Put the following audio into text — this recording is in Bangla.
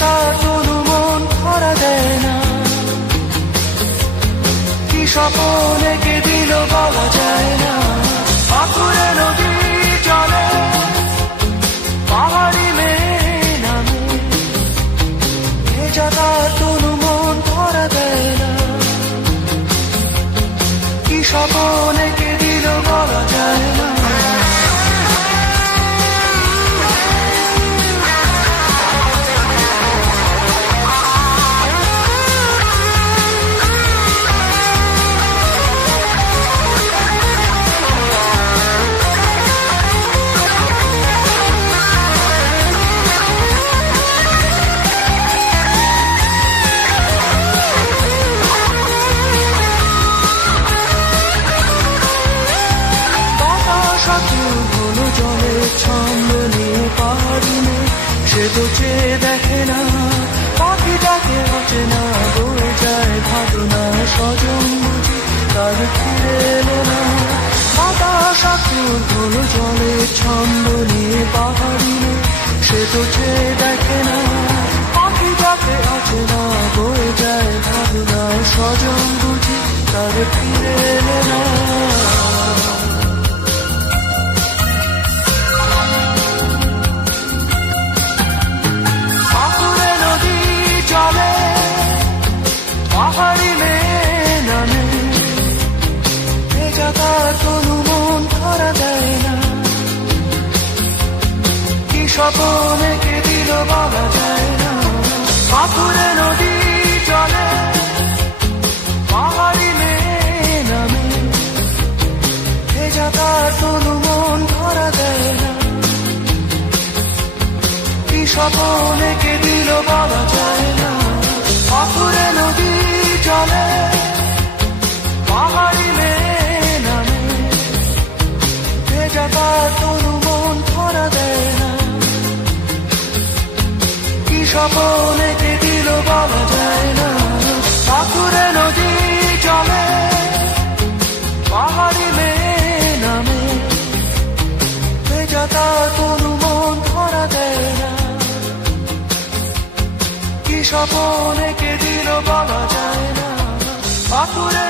তার তনু মন ধরা দেয় না। কি স্বপন এঁকে দিল বলা যায় না। পাথুরে নদী চলে পাহাড়ি মেয়ে নামে। ভেজা তার তনু মন ধরা দেয় না। কি স্বপন তার ফিরে এলো না। বাতাস আকুল জলের ছন্দ নিয়ে পাহাড়ি সে তো চেয়ে দেখে না, পাখি পাখিটাকে আছে না, বয়ে যায় ভাবনা স্বজন বুঝি। তার ফিরে না। মন ধরা দেয় না। কি স্বপন দিল বলা যায় না। পাথুরে নদী চলে, পাহাড়ি ধরা দেয় না। কি এঁকে দিল বলা যায় না। স্বপন এঁকে দিল বলা যায় না। পাথুরে নদী চলে, পাহাড়ি মেয়ে নামে। ভেজা তার তনু দেয় না। কি স্বপন এঁকে দিল বলা যায় না। পাথুরে